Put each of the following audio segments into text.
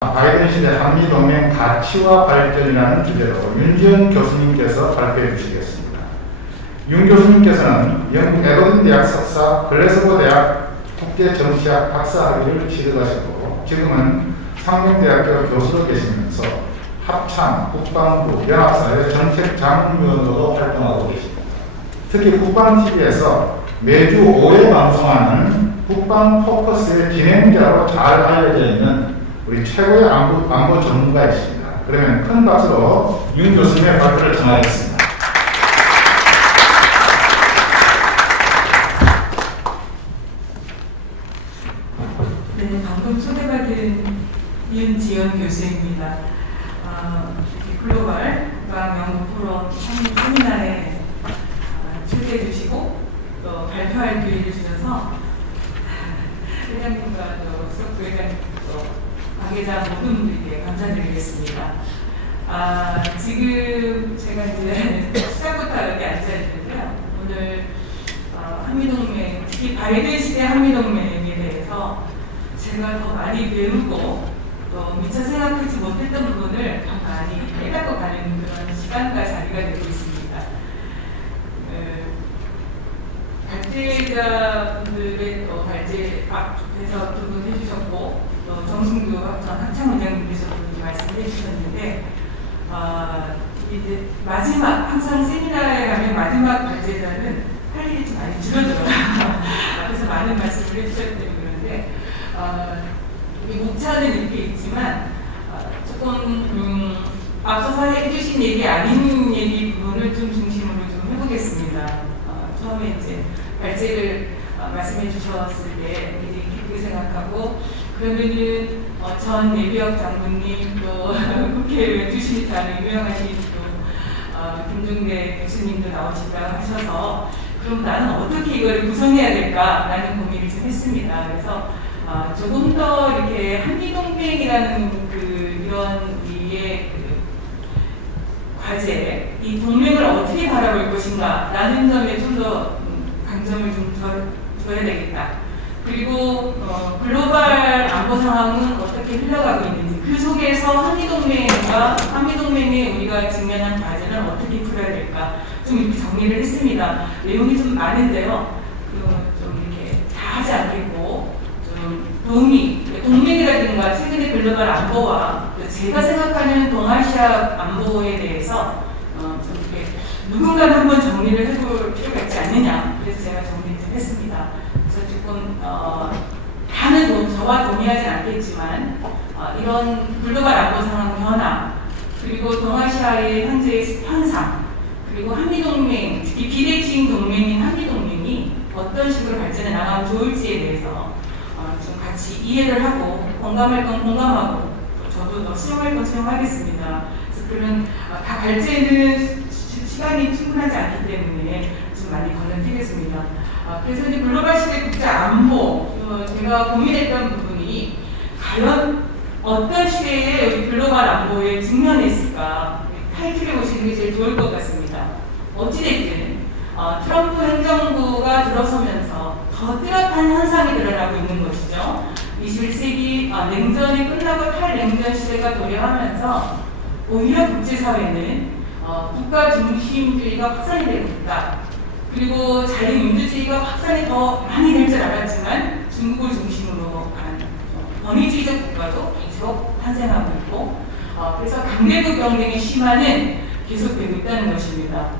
바이든 시대 한미동맹 가치와 발전이라는 주제로 윤지연 교수님께서 발표해 주시겠습니다. 윤 교수님께서는 영국 에버든 대학 석사, 글래스고 대학 국제정치학 박사학위를 취득하셨고 지금은 상명대학교 교수로 계시면서 합참, 국방부, 연합사회 정책자문위원으로도 활동하고 계십니다. 특히 국방TV에서 매주 5회 방송하는 국방 포커스의 진행자로 잘 알려져 있는 우리 최고의 안보 전문가이십니다. 그러면 큰 박수로 윤 교수님의 발표를 청하겠습니다. 네, 방금 초대받은 윤지연 교수입니다. 글로벌 국방연구 포럼 세미나에 초대해 주시고 또 발표할 기회를 주셔서 회장님과 또 수석 부회장님 또 관계자 모든 분들께 감사드리겠습니다. 지금 제가 이제 시작부터 여기 앉아있는데요. 오늘 한미동맹, 특히 바이든 시대 한미동맹에 대해서 제가 더 많이 배우고 또 미처 생각하지 못했던 부분을 더 많이 깨닫고 가는 그런 시간과 자리가 되고 있습니다. 발제자분들의 또 발제 앞에서 두 분 해주셨고 또 정승규 전 학창원장님께서도 말씀해 주셨는데 이제 마지막 항상 세미나에 가면 마지막 발제자는 할 일이 좀 많이 줄어들어요. 앞에서 많은 말씀을 해주셨기 때문에 그런데 우리 목차는 이렇게 있지만 조금 앞서서 해주신 얘기 아닌 얘기 부분을 좀 중심으로 좀 해보겠습니다. 처음에 이제 발제를 말씀해 주셨을 때 굉장히 기쁘게 생각하고 그러면은 전 예비역 장군님 또 국회의원 주시사는 유명하신 또 김종대 교수님도 나오시다고 하셔서 그럼 나는 어떻게 이걸 구성해야 될까라는 고민을 좀 했습니다. 그래서 조금 더 이렇게 한미동맹이라는 이런 우리의 과제, 이 동맹을 어떻게 바라볼 것인가라는 점에 좀 더 강점을 좀 둬야 되겠다. 그리고 글로벌 안보 상황은 어떻게 흘러가고 있는지 그 속에서 한미동맹에 우리가 직면한 과제는 어떻게 풀어야 될까 좀 이렇게 정리를 했습니다. 내용이 좀 많은데요. 좀 이렇게 다 하지 않겠고 좀 동맹이라든가 최근의 글로벌 안보와 제가 생각하는 동아시아 안보에 대해서 좀 이렇게 누군가는 한번 정리를 해볼 필요가 있지 않느냐. 그래서 제가 정리를 좀 했습니다. 그래서 조금 다는 저와 동의하지 않겠지만 이런 글로벌 안보 상황 변화 그리고 동아시아의 현재의 현상 그리고 한미동맹 특히 비대칭 동맹인 한미동맹이 어떤 식으로 발전해 나가면 좋을지에 대해서 좀 같이 이해를 하고 공감할 건 공감하고 저도 더 수용할 건 수용하겠습니다. 그래서 그런 다 발제는 시간이 충분하지 않기 때문에 좀 많이 건너뛰겠습니다. 그래서 이제 글로벌 시대 국제 안보 제가 고민했던 부분이 과연 어떤 시대에 글로벌 안보에 직면해 있을까 타이틀에 보시는 게 제일 좋을 것 같습니다. 어찌됐든 트럼프 행정부가 들어서면서 더 뚜렷한 현상이 드러나고 있는 것이죠. 21세기 냉전이 끝나고 탈냉전 시대가 도래하면서 오히려 국제사회는 국가 중심주의가 확산이 되고 있다. 그리고 자유민주주의가 확산이 더 많이 될 줄 알았지만 중국을 중심으로 한 권위주의적 국가도 계속 탄생하고 있고 그래서 강대국 경쟁의 심화는 계속되고 있다는 것입니다.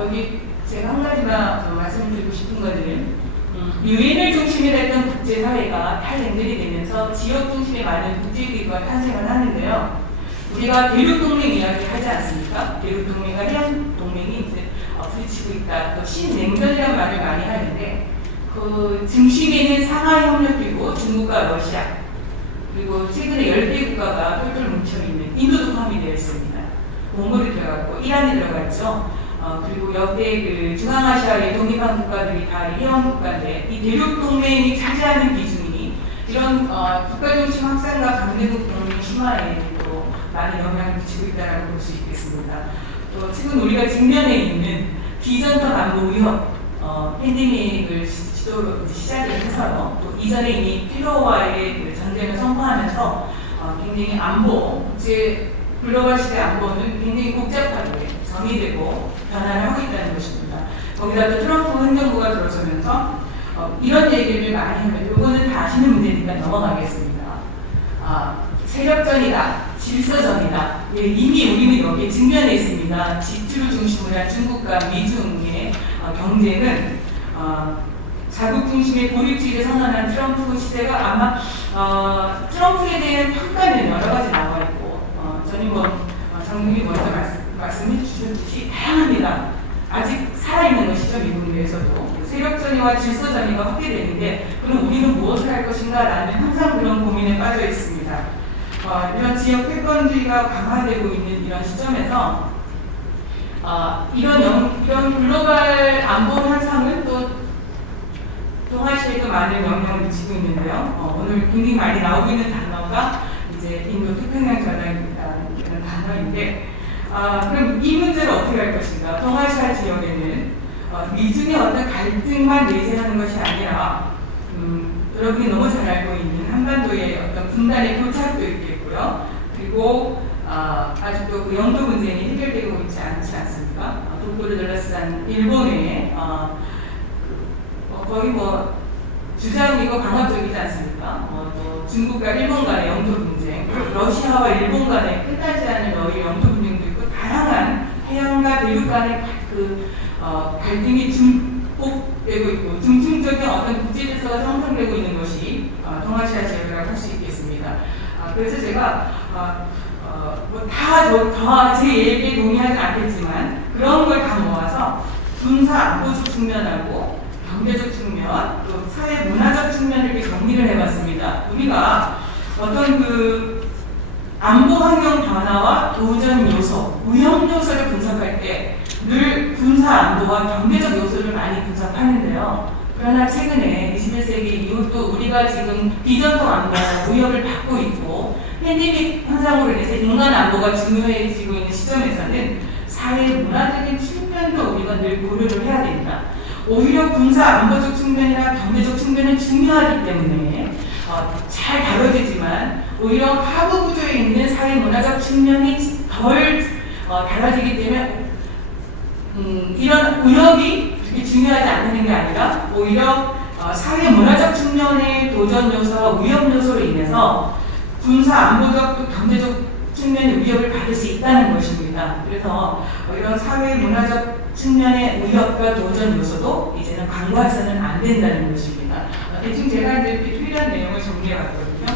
여기 제가 한 가지만 말씀드리고 싶은 것은 유엔을 중심으로 했던 국제사회가 탈냉전이 되면서 지역 중심의 많은 국제기구가 탄생을 하는데요. 우리가 대륙동맹 이야기 하지 않습니까? 대륙동맹과 해양동맹이 이제 부딪히고 있다. 또 신냉전이라는 말을 많이 하는데 그 중심에는 상하이협력기구 중국과 러시아 그리고 최근에 10개 국가가 똘똘 뭉쳐있는 인도도 포함이 되어 있습니다. 몽골이 들어갔고 이란이 들어갔죠. 그리고 역대 중앙아시아의 독립한 국가들이 다 회원국가인데 이 대륙동맹이 차지하는 비중이 이런 국가중심 확산과 강대국 동맹 심화에 또 많은 영향을 미치고 있다고 볼 수 있겠습니다. 또 지금 우리가 직면해 있는 비전통 안보 위협, 팬데믹을 시작을 해서 또 이전에 이미 테러와의 전쟁을 선포하면서 굉장히 안보, 제 글로벌 시대 안보는 굉장히 복잡하게 정의되고 변화를 하고 있다는 것입니다. 거기다 또 트럼프 행정부가 들어서면서 이런 얘기를 많이 하면 이거는 다 아시는 문제니까 넘어가겠습니다. 세력전이다, 질서전이다. 예, 이미 우리는 여기에 직면해 있습니다. G2를 중심으로 한 중국과 미중의 경쟁은 자국 중심의 고립주의를 선언한 트럼프 시대가 아마 트럼프에 대한 평가는 여러 가지 나와 있고 전임 장군이 먼저 말씀해 주셨듯이 다양합니다. 아직 살아있는 것이죠. 미국 내에서도 세력전이와 질서전이가 확대되는데 그럼 우리는 무엇을 할 것인가 라는 항상 그런 고민에 빠져 있습니다. 이런 지역 패권주의가 강화되고 있는 이런 시점에서 이런 글로벌 안보 현상은 또 동아시아에도 많은 영향을 미치고 있는데요. 오늘 굉장히 많이 나오고 있는 단어가 이제 인도 태평양 전략이라는 단어인데 그럼 이 문제를 어떻게 할 것인가? 동아시아 지역에는 미중의 어떤 갈등만 내재하는 것이 아니라 여러분이 너무 잘 알고 있는 한반도의 어떤 분단의 교착도 있겠고요. 그리고 아직도 그 영도 문제는 해결되고 있지 않지 않습니까? 독도를 둘러싼 일본의 거의 주장이고 강압적이지 않습니까? 또 중국과 일본 간의 영토 분쟁, 러시아와 일본 간의 끝나지 않은 영토 분쟁도 있고 다양한 해양과 대륙 간의 갈등이 증폭되고 있고 중증적인 어떤 국제 질서가 형성되고 있는 것이 동아시아 지역이라고 할 수 있겠습니다. 그래서 제가 제 얘기에 동의하지 않겠지만 그런 걸 다 모아서 군사 안보적 측면하고 경제적 측면, 또 사회 문화적 측면을 이렇게 정리를 해봤습니다. 우리가 어떤 안보 환경 변화와 도전 요소, 위험 요소를 분석할 때 늘 군사 안보와 경제적 요소를 많이 분석하는데요. 그러나 최근에 21세기 이후 또 우리가 지금 비전통 안보 위협을 받고 있고 팬데믹 현상으로 인해서 인간 안보가 중요해지고 있는 시점에서는 사회 문화적인 측면도 우리가 늘 고려를 해야 됩니다. 오히려 군사 안보적 측면이나 경제적 측면은 중요하기 때문에 잘 다뤄지지만 오히려 하부 구조에 있는 사회 문화적 측면이 덜 다뤄지기 때문에 이런 위협이 그렇게 중요하지 않다는 게 아니라 오히려 사회 문화적 측면의 도전 요소와 위협 요소로 인해서 군사 안보적 또 경제적 측면의 위협을 받을 수 있다는 것입니다. 그래서 이런 사회 문화적 측면의 위협과 도전 요소도 이제는 간과해서는 안 된다는 것입니다. 대충 제가 이제 이렇게 필요한 내용을 정리해봤거든요.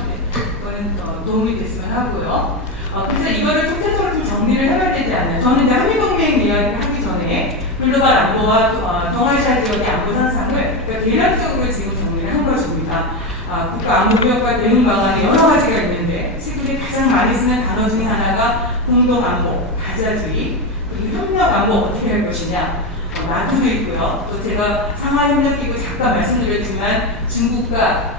그거는 도움이 됐으면 하고요. 그래서 이거를 통째적으로 좀 정리를 해봐야 되지 않나요? 저는 이제 한미동맹 이야기를 하기 전에 글로벌 안보와 동아시아 지역의 안보 현상을 대략적으로 지금 정리를 한 것입니다. 국가 안보 위협과 대응 방안이 여러 가지가 있는데 친구들이 가장 많이 쓰는 단어 중에 하나가 공동 안보, 다자주의, 그리고 협력 안보 어떻게 할 것이냐, 나토도 있고요. 또 제가 상하협력기구 잠깐 말씀드렸지만 중국과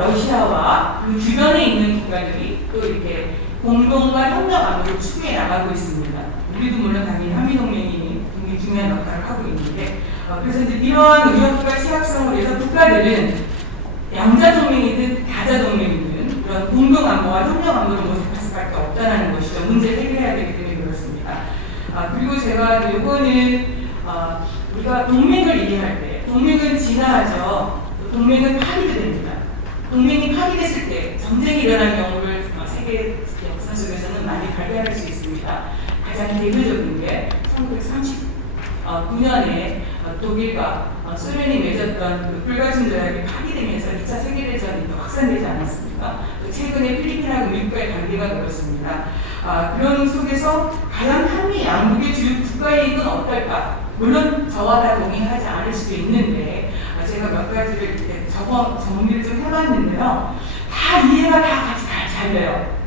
러시아와 그 주변에 있는 국가들이 또 이렇게 공동과 협력 안보를 추구해 나가고 있습니다. 우리도 물론 당연히 한미동맹이 굉장히 중요한 역할을 하고 있는데 그래서 이제 이러한 위협과 취약성을 위해서 국가들은 양자동맹이든 다자동맹이든 그런 공동안보와 협력안보를 모색할 수밖에 없다는 것이죠. 문제를 해결해야 되기 때문에 그렇습니다. 그리고 제가 요거는 우리가 동맹을 얘기할 때 동맹은 진화하죠. 동맹은 파괴도 됩니다. 동맹이 파괴됐을 때 전쟁이 일어난 경우를 세계 역사 속에서는 많이 발견할 수 있습니다. 가장 대표적인 게 1939년에 독일과 소련이 맺었던 그 불가침 조약이 파기되면서 2차 세계대전이 또 확산되지 않았습니까? 또 최근에 필리핀하고 미국과의 관계가 그렇습니다. 그런 속에서 과연 한미 양국의 주요 국가의 이익은 어떨까? 물론 저와 다 동의하지 않을 수도 있는데 제가 몇 가지를 이렇게 정리를 좀 해봤는데요. 다 이해가 다 같이 잘 돼요.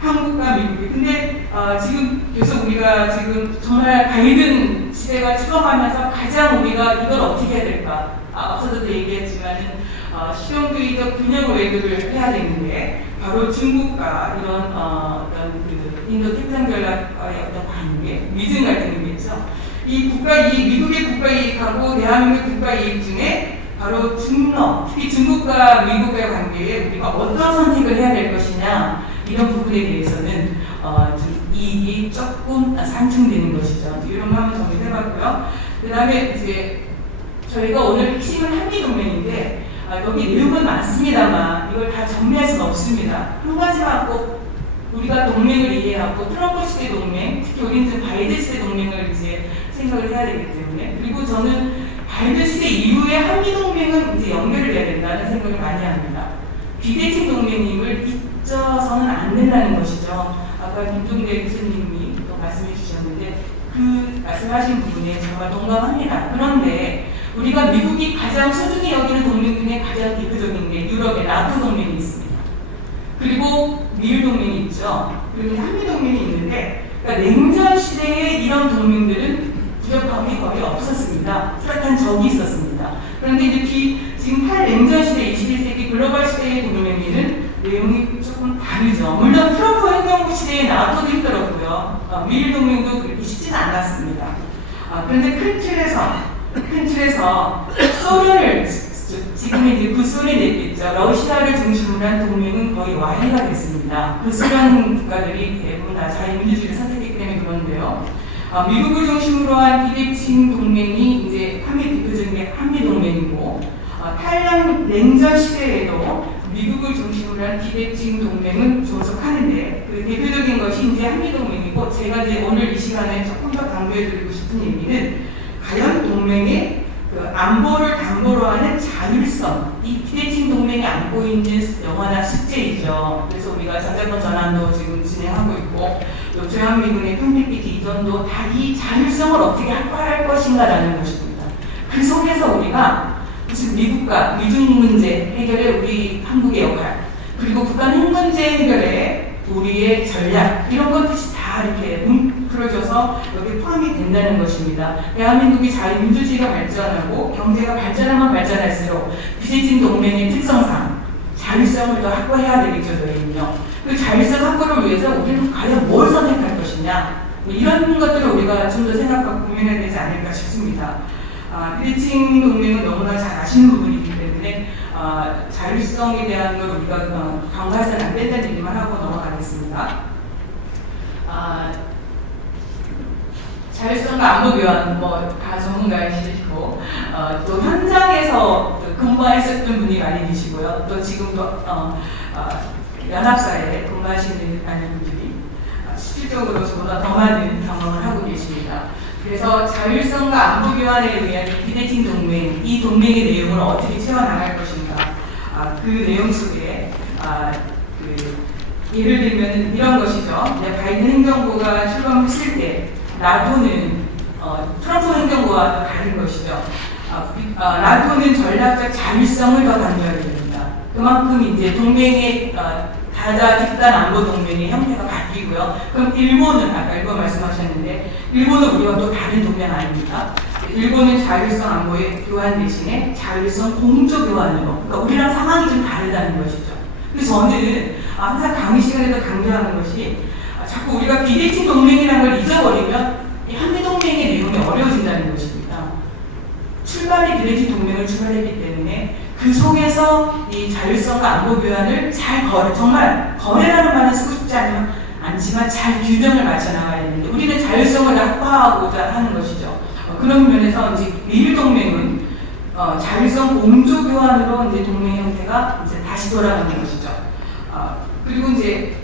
한국과 미국이. 근데 지금 계속 우리가 지금 정말 밝은 시대가 추가하면서 가장 우리가 이걸 어떻게 해야 될까? 앞서도 얘기했지만은 실용주의적 균형 외교를 해야 되는데 바로 중국과 이런 어떤 그 인도 태평양 전략과의 어떤 관계, 미중 갈등이겠죠. 이 국가 이익, 미국의 국가 이익하고 대한민국 국가 이익 중에 바로 특히 중국과 미국의 관계에 우리가 어떤 선택을 해야 될 것이냐. 이런 부분에 대해서는 좀 이익이 조금 상충되는 것이죠. 이런 거 한번 정리해봤고요. 그 다음에 이제 저희가 오늘 핵심은 한미동맹인데 여기 내용은 많습니다만 이걸 다 정리할 수는 없습니다. 한 가지만 꼭 우리가 동맹을 이해하고 트럼프 시대 동맹, 특히 우리는 이제 바이든 시대 동맹을 이제 생각을 해야 되기 때문에, 그리고 저는 바이든 시대 이후에 한미동맹은 이제 연결을 해야 된다는 생각을 많이 합니다. 비대칭 동맹임을 잊어서는 안 된다는 것이죠. 아까 김종대 교수님이 또 말씀해 주셨는데 그 말씀하신 부분에 정말 동감합니다. 그런데 우리가 미국이 가장 소중히 여기는 동맹 중에 가장 대표적인 게 유럽의 나토 동맹이 있습니다. 그리고 미일 동맹이 있죠. 그리고 한미 동맹이 있는데, 그러니까 냉전 시대에 이런 동맹들은 부적함이 거의 없었습니다. 뚜렷한 적이 있었습니다. 그런데 이제 지금 탈냉전 시대 21세기 글로벌 시대의 동맹에는 내용이 조금 다르죠. 물론 트럼프 행정부 시대에 나토도 있더라고요. 미일 동맹도 그렇게 쉽지는 않았습니다. 그런데 큰 틀에서 소련을 지금 이제 구소련이 됐겠죠. 러시아를 중심으로 한 동맹은 거의 와해가 됐습니다. 구소련 국가들이 대부분 다 자유민주주의를 선택했기 때문에 그런데요. 미국을 중심으로 한 비대칭 동맹이 이제 대표적인 게 한미 동맹이고, 탈양 냉전 시대에도 미국을 중심으로 한 비대칭 동맹은 존속하는데 그 대표적인 것이 이제 한미 동맹이고, 제가 이제 오늘 이 시간에 조금 더 강조해드리고 싶은 얘기는 과연 동맹의 그 안보를 담보로 하는 자율성, 이 비대칭 동맹이 안고 있는 영원한 숙제이죠. 그래서 우리가 전자권 전환도 지금 진행하고 있고, 또 조양미군의 평택기지 이전도 다 이 자율성을 어떻게 확보할 것인가라는 것입니다. 그 속에서 우리가 무슨 미국과 미중 문제 해결에 우리 한국의 역할, 그리고 북한 핵 문제 해결에 우리의 전략, 이런 것들이 다 이렇게 풀어져서 여기 포함이 된다는 것입니다. 대한민국이 자유민주주의가 발전하고 경제가 발전하면 발전할수록 비대칭 동맹의 특성상 자율성을 더 확보해야 되겠죠, 저희는요. 그 자율성 확보를 위해서 우리는 과연 뭘 선택할 것이냐, 이런 것들을 우리가 좀 더 생각하고 고민해야 되지 않을까 싶습니다. 비대칭 동맹은 너무나 잘 아시는 부분이기 때문에 자율성에 대한 걸 우리가 간과해서는 안 된다는 얘기만 하고 넘어가겠습니다. 자율성과 안보 교환, 다 전문가이시고, 또 현장에서 근무하셨던 분이 많이 계시고요. 또 지금도 연합사에 근무하시는 분들이 실질적으로 저보다 더 많은 경험을 하고 계십니다. 그래서 자율성과 안보 교환에 의한 비대칭 동맹, 이 동맹의 내용을 어떻게 채워나갈 것인가, 그 내용 속에 예를 들면 이런 것이죠. 바이든 행정부가 출범했을 때 나토는 트럼프 행정부와 다른 것이죠. 나토는 전략적 자율성을 더 강조하게 됩니다. 그만큼 이제 동맹의 다자 집단 안보 동맹의 형태가 바뀌고요. 그럼 일본은 아까 일본 말씀하셨는데 일본은 우리와 또 다른 동맹 아닙니까? 일본은 자율성 안보의 교환 대신에 자율성 공조 교환으로, 그러니까 우리랑 상황이 좀 다르다는 것이죠. 그래서 저는 항상 강의 시간에도 강조하는 것이 자꾸 우리가 비대칭 동맹이라는 걸 잊어버리면 이 한미동맹의 내용이 어려워진다는 것입니다. 출발이 비대칭 동맹을 출발했기 때문에 그 속에서 이 자율성과 안보 교환을 잘 정말 거래라는 말은 쓰고 싶지 않지만 잘 균형을 맞춰 나가야 되는데 우리는 자율성을 확보하고자 하는 것이죠. 그런 면에서 이제 미일 동맹은 자율성 공조 교환으로 이제 동맹 형태가 이제 다시 돌아가는 것이죠. 그리고 이제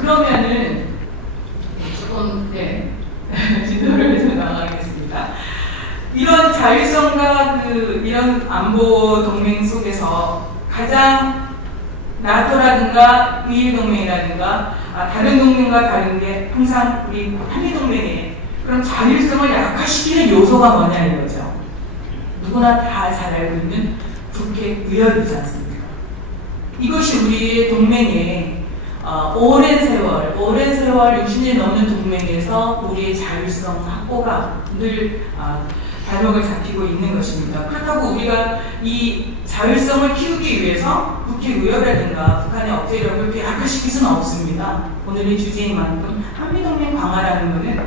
그러면은 조금 진도를 좀 나가겠습니다. 이런 자율성과 이런 안보 동맹 속에서 가장 나토라든가 미일 동맹이라든가 다른 동맹과 다른 게 항상 우리 한미 동맹의 그런 자율성을 약화시키는 요소가 뭐냐 이거죠. 누구나 다 잘 알고 있는 북핵 위협이지 않습니까? 이것이 우리의 동맹의 오랜 세월 60년 넘는 동맹에서 우리의 자율성 확보가 늘 발목을 잡히고 있는 것입니다. 그렇다고 우리가 이 자율성을 키우기 위해서 북핵 위협이라든가 북한의 억제력을 약화시킬 수는 없습니다. 오늘의 주제인 만큼 한미동맹 강화라는 것은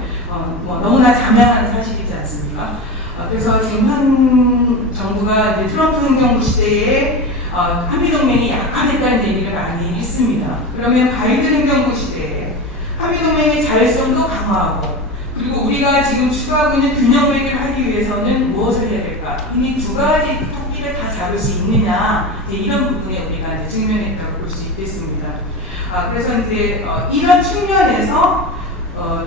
너무나 자명한 사실이지 않습니까? 그래서 지금 한 정부가 이제 트럼프 행정부 시대에 한미동맹이 약화됐다는 얘기를 많이 했습니다. 그러면 바이든 행정부 시대에 한미동맹의 자율성도 강화하고 그리고 우리가 지금 추구하고 있는 균형외교를 하기 위해서는 무엇을 해야 될까? 이미 두 가지 토끼를 다 잡을 수 있느냐 이제 이런 부분에 우리가 이제 직면했다고 볼 수 있겠습니다. 그래서 이제 이런 측면에서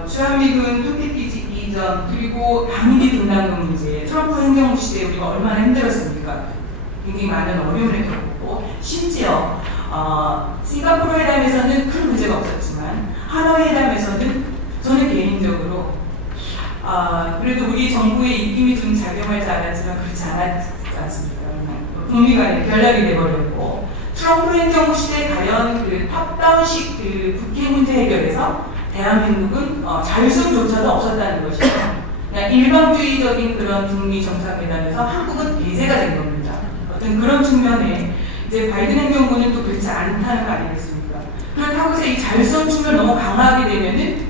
주한미군 토끼기지 이전 그리고 방위비 분담금 문제 트럼프 행정부 시대에 우리가 얼마나 힘들었습니까? 굉장히 많은 어려움을 겪었고 심지어 싱가포르 회담에서는 큰 문제가 없었지만 하노이 회담에서는 저는 개인적으로 그래도 우리 정부의 입김이 좀 작용할 줄 알았지만 그렇지 않았지 않습니까? 북미 간에 결렬이 돼버렸고 트럼프 행정부 시대에 과연 그 탑다운식 그 북핵 문제 해결에서 대한민국은 자율성조차도 없었다는 것이죠. 그냥 일방주의적인 그런 북미 정상회담에서 한국은 배제가 된 겁니다. 어떤 그런 측면에 이제 바이든 행정부는 또 그렇지 않다는 거 아니겠습니까? 그렇다고 해서 이 자율성 측면을 너무 강화하게 되면은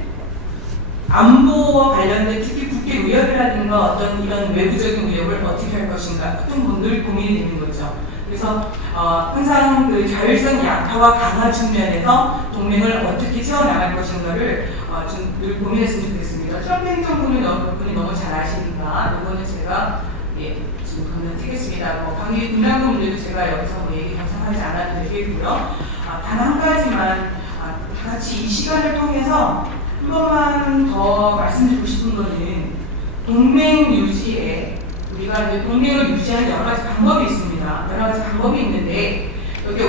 안보와 관련된 특히 북핵 위협이라든가 어떤 이런 외부적인 위협을 어떻게 할 것인가 같은 분들 고민이 되는 거죠. 그래서 항상 그 자율성 약화와 강화 측면에서 동맹을 어떻게 채워나갈 것인가를 좀 늘 고민했으면 좋겠습니다. 트럼프 행정부는 여러분이 너무 잘 아시니까 이거는 제가 지금 건너뛰겠습니다. 방위 분담금 문제도 제가 여기서 얘기 감상하지 않아도 되겠고요. 단 한 가지만 다 같이 이 시간을 통해서 한 번만 더 말씀드리고 싶은 거는 동맹 유지에 우리가 이제 동맹을 유지하는 여러 가지 방법이 있습니다. 여러 가지 방법이 있는데 여기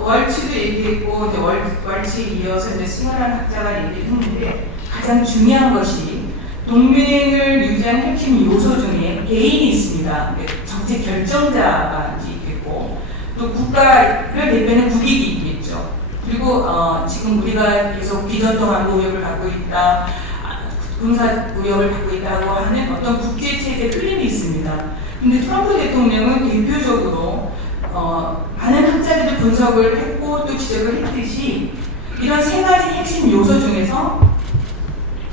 월치도 얘기했고 이제 월치에 이어서 이제 승환한 학자가 얘기했는데 가장 중요한 것이 동맹을 유지하는 핵심 요소 중에 개인이 있습니다. 정책 결정자가 있겠고 또 국가를 대표하는 국익이 있겠죠. 그리고 지금 우리가 계속 비전통한 무역을 받고 있다, 군사 무역을 받고 있다고 하는 어떤 국제 체제 흐름이 있습니다. 근데 트럼프 대통령은 대표적으로 많은 학자들도 분석을 했고 또 지적을 했듯이 이런 세 가지 핵심 요소 중에서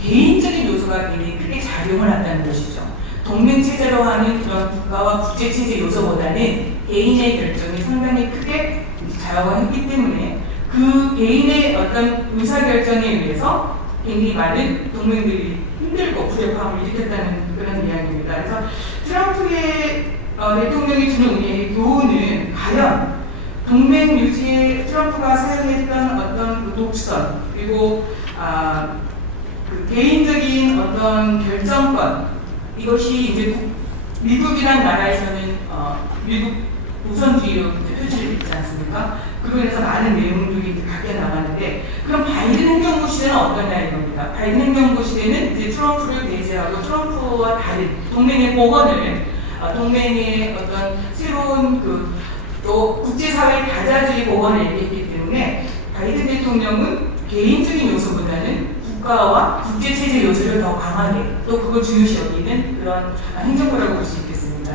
개인적인 요소가 굉장히 크게 작용을 한다는 것이죠. 동맹 체제로 하는 그런 국가와 국제 체제 요소보다는 개인의 결정이 상당히 크게 작용을 했기 때문에 그 개인의 어떤 의사결정에 의해서 굉장히 많은 동맹들이 힘들고 불협화음을 일으켰다는 그런 이야기입니다. 그래서 트럼프의 대통령이 주는 우리의 교훈은 과연 동맹 유지에 트럼프가 사용했던 어떤 그 독선 그리고 그 개인적인 어떤 결정권 이것이 이제 미국이란 나라에서는 미국 우선주의로 표출이 됐지 않습니까? 그로 인해서 많은 내용들이 바뀌어 나가는데 그럼 바이든 행정부 시대는 어떠냐 이겁니다. 바이든 행정부 시대는 이제 트럼프를 배제하고 트럼프와 다른 동맹의 복원을 동맹의 어떤 새로운 또 국제사회 다자주의 복원을 얘기했기 때문에 바이든 대통령은 개인적인 요소보다는 국가와 국제체제 요소를 더 강하게 또 그걸 중요시 여기는 그런 행정부라고 볼 수 있겠습니다.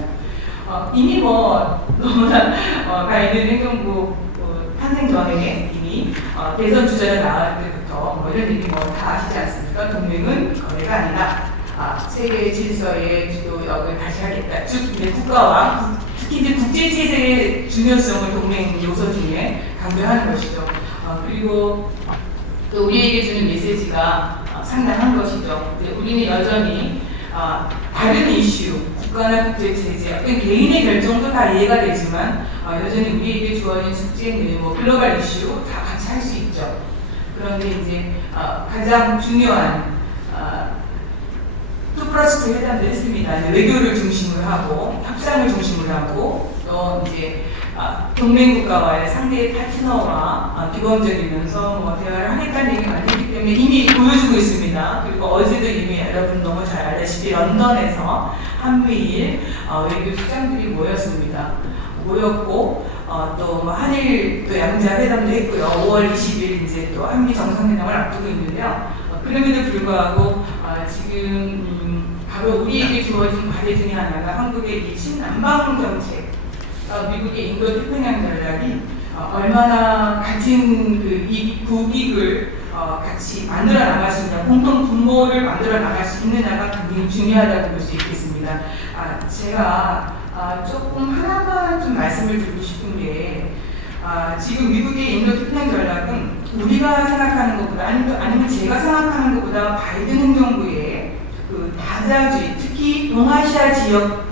이미 너무나 바이든 행정부 탄생 전에 이미 대선 주자가 나올 때부터 이런 얘기 다 아시지 않습니까? 동맹은 거래가 아니다. 세계 질서의 주도력을 다시 하겠다. 즉 이제 국가와 특히 이제 국제 체제의 중요성을 동맹 요소 중에 강조하는 것이죠. 그리고 또 우리에게 주는 메시지가 상당한 것이죠. 우리는 여전히 다른 이슈, 국가나 국제 체제, 어떤 개인의 결정도 다 이해가 되지만 여전히 우리에게 주어진 숙제는 글로벌 이슈 다 같이 할 수 있죠. 그런데 이제 가장 중요한 2+2 회담도 했습니다. 외교를 중심으로 하고 협상을 중심으로 하고 또 이제 동맹국가와의 상대 파트너와 규범적이면서 대화를 하겠다는 얘기가 많기 때문에 이미 보여주고 있습니다. 그리고 어제도 이미 여러분 너무 잘 알다시피 런던에서 한미일 외교 수장들이 모였고 또 한일 또 양자 회담도 했고요. 5월 20일 이제 또 한미 정상회담을 앞두고 있는데요. 그럼에도 불구하고 지금 바로 우리에게 주어진 과제 중에 하나가 한국의 이 신남방 정책, 미국의 인도 태평양 전략이 얼마나 같은 이 국익을 같이 만들어 나갈 수 있냐, 공동 분모를 만들어 나갈 수 있느냐가 굉장히 중요하다고 볼 수 있겠습니다. 제가 조금 하나만 좀 말씀을 드리고 싶은 지금 미국의 인도 태평양 전략은 우리가 생각하는 것보다 아니면 제가 생각하는 것보다 바이든 행정부의 그 다자주의, 특히 동아시아 지역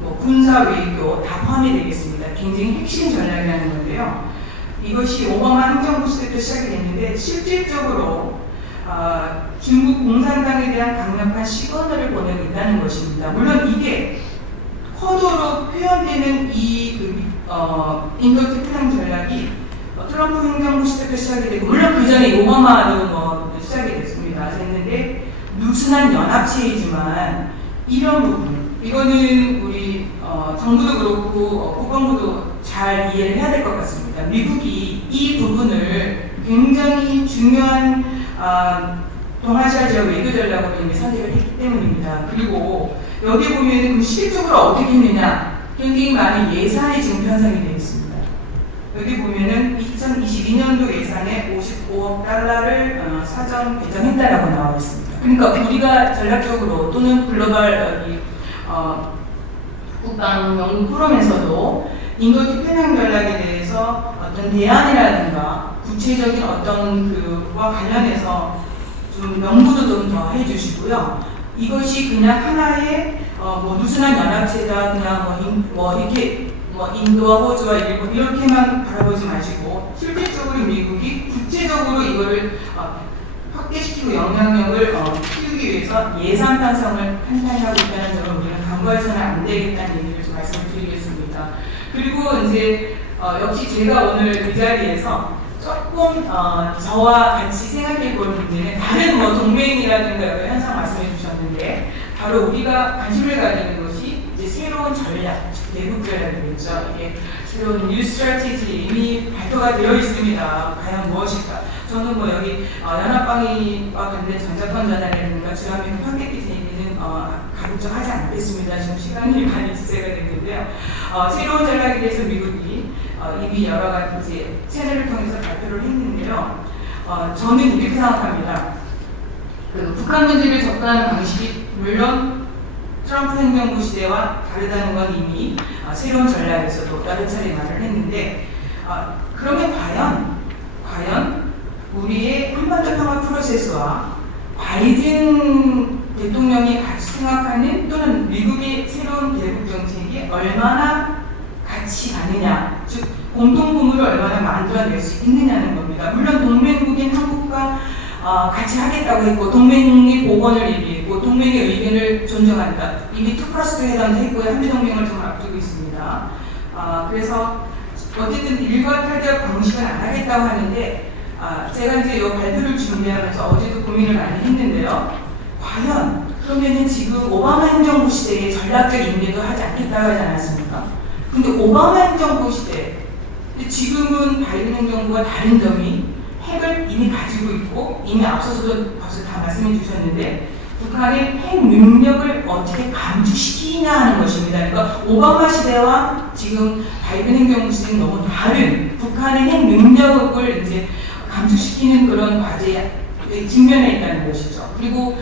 뭐 군사 외교 다 포함이 되겠습니다. 굉장히 핵심 전략이라는 건데요. 이것이 오바마 행정부 시대 때 시작이 됐는데 실질적으로 중국 공산당에 대한 강력한 시그널을 보내고 있다는 것입니다. 물론 이게 코드로 표현되는 인도 태평양 전략이 트럼프 행정부 시대 때 시작이 되고, 물론 그 전에 오바마도 시작이 됐는데 누순한 연합체이지만 이런 부분, 이거는 우리 정부도 그렇고 국방부도 잘 이해를 해야 될 것 같습니다. 미국이 이 부분을 굉장히 중요한 동아시아 지역 외교 전략으로 이미 선택을 했기 때문입니다. 그리고 여기 보면 그럼 실질적으로 어떻게 했느냐, 굉장히 많은 예산이 지금 편성이 되어 있습니다. 여기 보면은 2022년도 예산에 55억 달러를 사전 배정했다라고 나와 있습니다. 그러니까 우리가 전략적으로 또는 글로벌 국방 연구 포럼에서도 인도 태평양 전략에 대해서 어떤 대안이라든가 구체적인 어떤 그와 관련해서 좀 연구도 좀 더 해주시고요. 이것이 그냥 하나의 누순한 연합체다, 그냥 이렇게 인도와 호주와 일본 이렇게만 바라보지 마시고 실질적으로 미국이 구체적으로 이거를 확대시키고 영향력을 키우기 위해서 예산 편성을 탄탄히 하고 있다는 점을 우리는 간과해서는 안 되겠다는 얘기를 좀 말씀드리겠습니다. 그리고 이제 역시 제가 오늘 이 자리에서 조금 저와 같이 생각해 볼 문제는 다른 동맹이라든가 여러 현상 말씀해 주셨는데, 바로 우리가 관심을 가지는 것이 이제 새로운 전략, 대북 전략이겠죠. 이게 새로운 뉴 스트래티지 이미 발표가 되어 있습니다. 과연 무엇일까? 저는 여기 연합방위와 관련된 전자권 전환이라든가 주한미군 판객기지 얘기는 가급적 하지 않겠습니다. 지금 시간이 많이 지체가 됐는데요. 새로운 전략에 대해서 미국이 이미 여러 가지 채널을 통해서 발표를 했는데요. 저는 이렇게 생각합니다. 북한 문제를 접근하는 방식이 물론 트럼프 행정부 시대와 다르다는 건 이미 새로운 전략에서도 여러 차례 말을 했는데, 그러면 과연 우리의 한반도 평화 프로세스와 바이든 대통령이 같이 생각하는 또는 미국의 새로운 대북 정책이 얼마나 같이 가느냐, 즉 공동부문을 얼마나 만들어낼 수 있느냐는 겁니다. 물론 동맹국인 한국과 같이 하겠다고 했고 동맹의 복원을 얘기했고 동맹의 의견을 존중한다. 이미 2+2 회담도 했고요. 한미동맹을 좀 앞두고 있습니다. 그래서 어쨌든 일과 탈대할 방식은 안 하겠다고 하는데, 제가 이제 이 발표를 준비하면서 어제도 고민을 많이 했는데요. 과연 그러면은 지금 오바마 행정부 시대에 전략적 인내도 하지 않겠다고 하지 않았습니까? 근데 오바마 행정부 시대, 근데 지금은 바이든 행정부가 다른 점이 핵을 이미 가지고 있고, 이미 앞서서도 벌써 다 말씀해 주셨는데 북한의 핵 능력을 어떻게 감축시키냐 하는 것입니다. 그러니까 오바마 시대와 지금 바이든 행정부 시대는 너무 다른 북한의 핵 능력을 이제 감축시키는 그런 과제에 직면해 있다는 것이죠. 그리고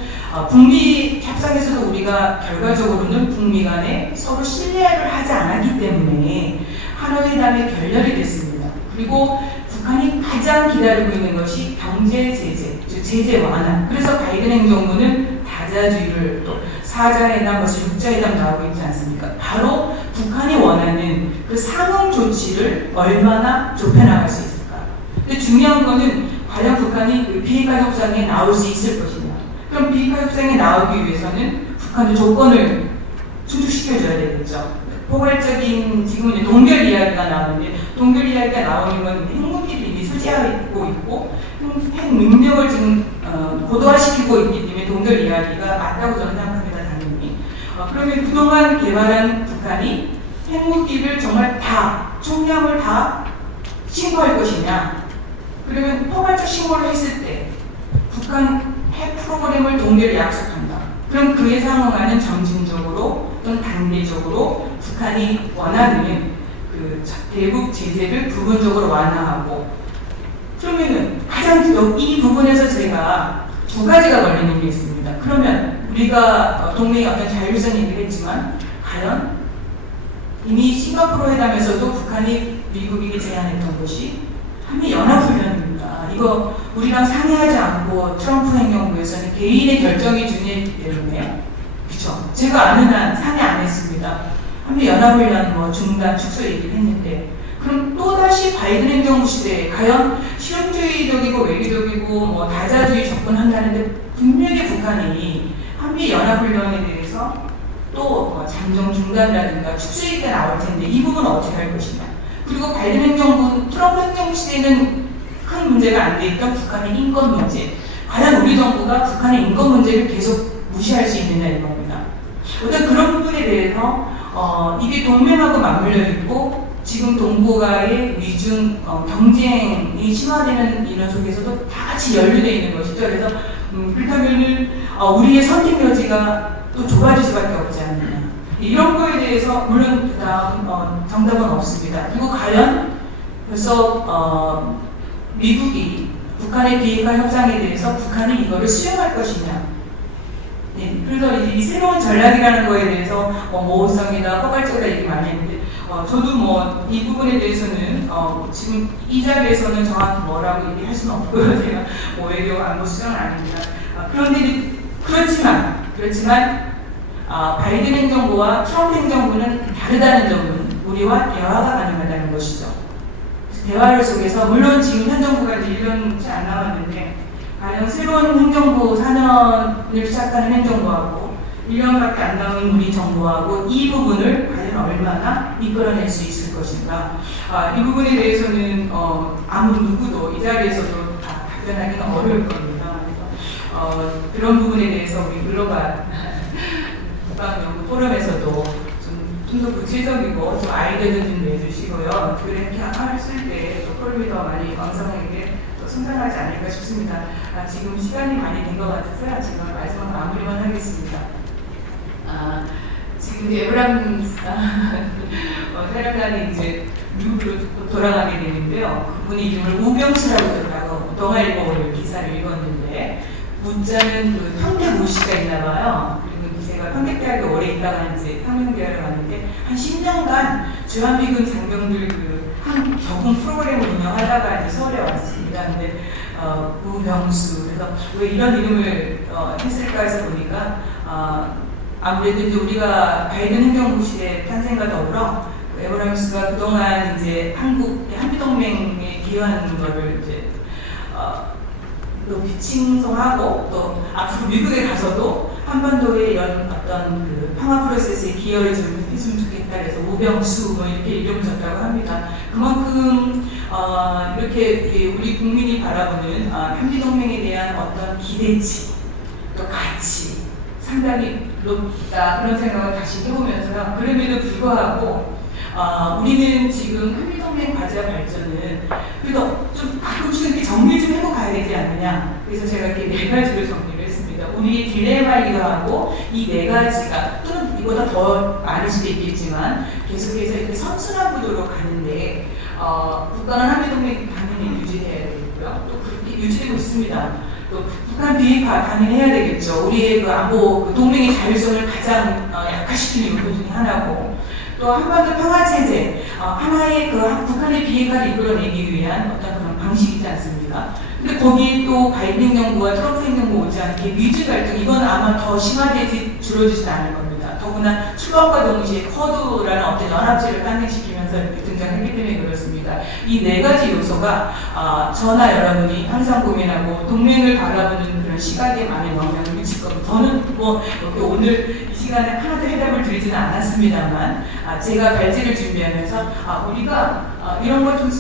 북미 협상에서도 우리가 결과적으로는 북미 간에 서로 신뢰를 하지 않았기 때문에 한화회담이 결렬이 됐습니다. 그리고 북한이 가장 기다리고 있는 것이 경제 제재, 즉 제재 완화. 그래서 바이든 행정부는 다자주의를 또 4자회담, 벌써 6자회담 나오고 있지 않습니까? 바로 북한이 원하는 그 상응 조치를 얼마나 좁혀나갈 수 있을까? 근데 중요한 거는 과연 북한이 그 비핵화 협상에 나올 수 있을 것이냐. 그럼 비핵화 협상에 나오기 위해서는 북한도 조건을 충족시켜줘야 되겠죠. 포괄적인 지금은 동결 이야기가 나오는데, 동결 이야기가 나오는 건 핵무기를 이미 소지하고 있고 핵 능력을 지금 고도화시키고 있기 때문에 동결 이야기가 맞다고 저는 생각합니다. 당연히. 그러면 그동안 개발한 북한이 핵무기를 정말 다 총량을 다 신고할 것이냐? 그러면 포괄적 신고를 했을 때 북한 핵 프로그램을 동결에 약속한다. 그럼 그에 상응하는 점진적으로 또는 단계적으로 북한이 원하는 그 대북 제재를 부분적으로 완화하고, 그러면은 가장 이 부분에서 제가 두 가지가 걸리는 게 있습니다. 그러면 우리가 동맹의 어떤 자율성 얘기를 했지만 과연 이미 싱가포르 회담에서도 북한이 미국이 제안했던 것이 한미연합훈련입니다. 이거 우리랑 상의하지 않고 트럼프 행정부에서는 개인의 결정이 중요했기 때문에, 그렇죠? 제가 아는 한 상의 안 했습니다. 한미연합훈련 뭐 중단, 축소 얘기를 했는데, 그럼 또다시 바이든 행정부 시대에 과연 실용주의적이고 외교적이고 뭐 다자주의 접근한다는데 분명히 북한이 한미연합훈련에 대해서 또 잠정 중단이라든가 축소 얘기가 나올 텐데 이 부분은 어떻게 할 것이냐. 그리고 바이든 행정부, 트럼프 행정부 시대에는 큰 문제가 안 돼 있던 북한의 인권 문제. 과연 우리 정부가 북한의 인권 문제를 계속 무시할 수 있느냐 이겁니다. 일단 그런 부분에 대해서 이게 동맹하고 맞물려 있고 지금 동북아의 미중 경쟁이 심화되는 이런 속에서도 다 같이 연루되어 있는 것이죠. 그래서 그렇다면 우리의 선택 여지가 또 좁아질 수밖에 없지 않느냐. 이런 거에 대해서 물론 그다음 정답은 없습니다. 그리고 과연 벌써 미국이 북한의 비핵화 협상에 대해서 북한이 이거를 수용할 것이냐. 네, 그래서 이 새로운 전략이라는 거에 대해서 모호성이나 포괄적이다 얘기 많이 했는데 저도 뭐 이 부분에 대해서는 지금 이 자리에서는 정확히 뭐라고 얘기할 수는 없고요. 제가 뭐 외교 안보 수장은 아닙니다. 그런데 그렇지만 바이든 행정부와 트럼프 행정부는 다르다는 점은 우리와 대화가 가능하다는 것이죠. 대화를 속에서 물론 지금 현 정부가 이제 1년치 안 남았는데 과연 새로운 행정부 4년을 시작하는 행정부하고 1년밖에 안 남은 우리 정부하고 이 부분을 과연 얼마나 이끌어낼 수 있을 것인가. 이 부분에 대해서는 아무 누구도 이 자리에서도 답변하기는 어려울 겁니다. 그래서 그런 부분에 대해서 우리 글로벌 국방연구 포럼에서도 좀 더 구체적이고 좀 아이디어도 좀 내주시고요. 그렇게 했을 때 포럼이 더 많이 왕성하게 또 성장하지 않을까 싶습니다. 지금 시간이 많이 된 것 같아서요. 제가 마지막 마무리만 하겠습니다. 지금 이제 에브람 사령관이 이제 미국으로 돌아가게 되는데요. 그분의 이름을 우병수라고 동아일보를 기사를 읽었는데 문자는 그 평택 우씨가 있나봐요. 제가 평택대학에 오래 있다가 이제 상명대학을 갔는데 한 10년간 주한미군 장병들 한 적응 프로그램을 운영하다가 이제 서울에 왔습니다. 근데 우병수 그래서 왜 이런 이름을 했을까 해서 보니까 아무래도 이제 우리가 바이든 행정부 시대 탄생과 더불어 에브람스가 그동안 이제 한미동맹에 기여하는 거를 이제 높이 칭송하고 또 앞으로 미국에 가서도 한반도의 이런 어떤 그 평화 프로세스에 기여를 좀 해주면 좋겠다 그래서 우병수 뭐 이렇게 이름을 줬다고 합니다. 그만큼 이렇게 우리 국민이 바라보는 한미동맹에 대한 어떤 기대치 또 가치 상당히 높다 그런 생각을 다시 해보면서요. 그럼에도 불구하고 우리는 지금 한미동맹 과제와 발전은 그래도 좀 가끔씩 이렇게 정리 좀 해고 가야 되지 않느냐. 그래서 제가 이렇게 4가지로 정리를 했습니다. 우리의 딜레마이기도 하고 이 4가지가 또는 이보다 더 많을 수도 있겠지만 계속해서 이렇게 선순환 구도로 가는데 국가는 한미동맹 당연히 유지해야 되겠고요. 또 그렇게 유지되고 있습니다. 또 북한 비핵화 당연히 해야 되겠죠. 우리의 그 안보 동맹의 자율성을 가장 약화시키는 요소 중에 하나고 또 한반도 평화체제 하나의 그 북한의 비핵화를 이끌어내기 위한 어떤 그런 방식이지 않습니까? 근데 거기에 또 바이든 행정부와 트럼프 행정부 오지 않게 미주 갈등 이건 아마 더 심화되지 줄어들지 않을 겁니다. 더구나 추방과 동시에 쿼드라는 어떤 연합체를 탄생시키면서 이렇게 등장했기 때문에 그렇습니다. 이 4가지 요소가 저나 여러분이 항상 고민하고 동맹을 바라보는 그런 시각에 많은 영향을 미칠 겁니다. 저는 뭐 이렇게 오늘 이 시간에 하나도 해답을 드리지는 않았습니다만 제가 발제를 준비하면서 우리가 이런 걸 좀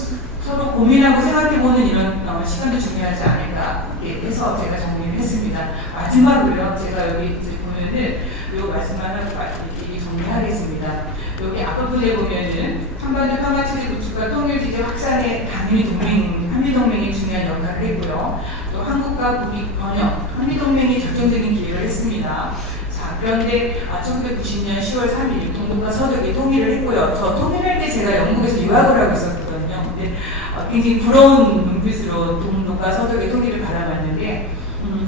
서로 고민하고 생각해보는 이런 시간도 중요하지 않을까 해서 제가 정리를 했습니다. 마지막으로요, 제가 여기 이제 보면은 요 말씀만 하고 정리하겠습니다. 여기 앞부분에 보면은 한반도 평화체제 구축과 통일지대 확산에 당연히 한미동맹이 중요한 역할을 했고요. 또 한국과 북이 번영, 한미동맹이 결정적인 기여를 했습니다. 자, 그런데 1990년 10월 3일 동북아 서독이 통일을 했고요. 저 통일할 때 제가 영국에서 유학을 하고 있었거든요. 근데 굉장히 부러운 눈빛으로 동북아 서독의 통일을 바라봤는데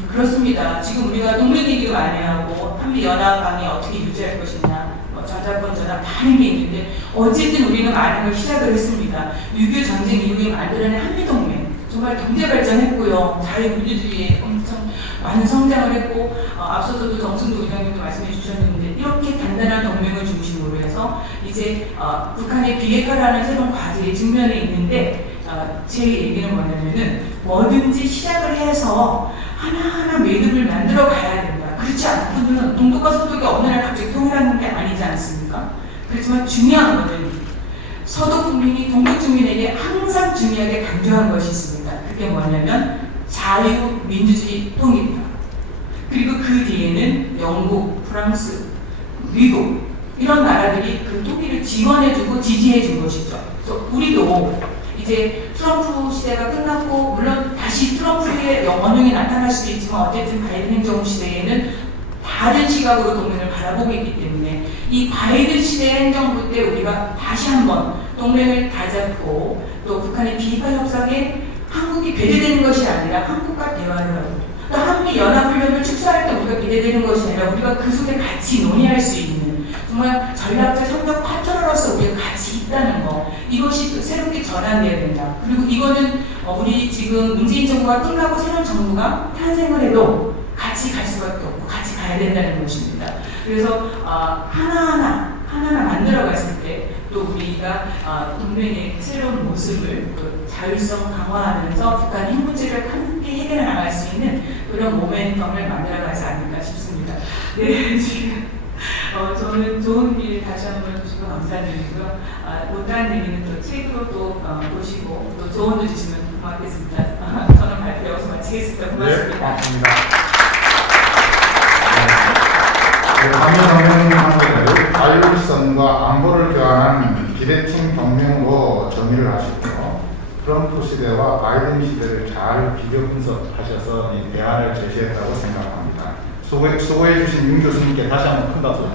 그렇습니다. 지금 우리가 동맹 얘기도 많이 하고 한미연합방이 어떻게 유지할 것이냐 저작권 전환 많은 게 있는데 어쨌든 우리는 많은 걸 시작을 했습니다. 6.25 전쟁 이후에 만들어낸 한미동맹 정말 경제 발전했고요. 자유민주주의에 엄청 많은 성장을 했고 앞서서도 정순도 의장님도 말씀해 주셨는데 이렇게 단단한 동맹을 중심으로 해서 이제 북한의 비핵화라는 새로운 과제에 직면해 있는데 제 얘기는 뭐냐면은 뭐든지 시작을 해서 하나하나 매듭을 만들어 가야 된다. 그렇지 않고는 동독과 서독이 어느 날 갑자기 통일하는 게 아니지 않습니까? 그렇지만 중요한 것은 서독 국민이 동독 주민에게 항상 중요하게 강조한 것이 있습니다. 그게 뭐냐면 자유, 민주주의, 통일이다. 그리고 그 뒤에는 영국, 프랑스, 미국 이런 나라들이 그 통일을 지원해주고 지지해준 것이죠. 그래서 우리도 이제 트럼프 시대가 끝났고 물론 다시 트럼프의 원흉이 나타날 수도 있지만 어쨌든 바이든 행정부 시대에는 다른 시각으로 동맹을 바라보고 있기 때문에 이 바이든 시대 행정부 때 우리가 다시 한번 동맹을 다잡고 또 북한의 비핵화 협상에 한국이 배제되는 것이 아니라 한국과 대화를 하고 또 한미 연합훈련을 축소할 때 우리가 배제되는 것이 아니라 우리가 그 속에 같이 논의할 수 있는 정말 전략적 협력 파트너로서 우리가 같이 있다는 거 이것이 또 새롭게 전환돼야 된다. 그리고 이거는 우리 지금 문재인 정부가 끝나고 새로운 정부가 탄생을 해도 같이 갈 수밖에 없고 같이 가야 된다는 것입니다. 그래서 하나하나 만들어 갔을 때 또 우리가 동맹의 새로운 모습을 그 자율성 강화하면서 북한의 핵 문제를 함께 해결해 나갈 수 있는 그런 모멘텀을 만들어가지 않을까 싶습니다. 네, 지금 저는 좋은 일 다시 한번 주시고 감사드리고요. 못다한 얘기는 또 책으로 또 보시고 또 조언도 주시면 고맙겠습니다. 저는 발표 여기서 마치겠습니다. 고맙습니다. 네, 고맙습니다. 한미동맹 자율성과 안보를 교환한 비대칭 동맹으로 정의를 하시고 트럼프 시대와 바이든 시대를 잘 비교 분석하셔서 이 대안을 제시했다고 생각합니다. 수고해 주신 윤 교수님께 다시 한번 큰 박수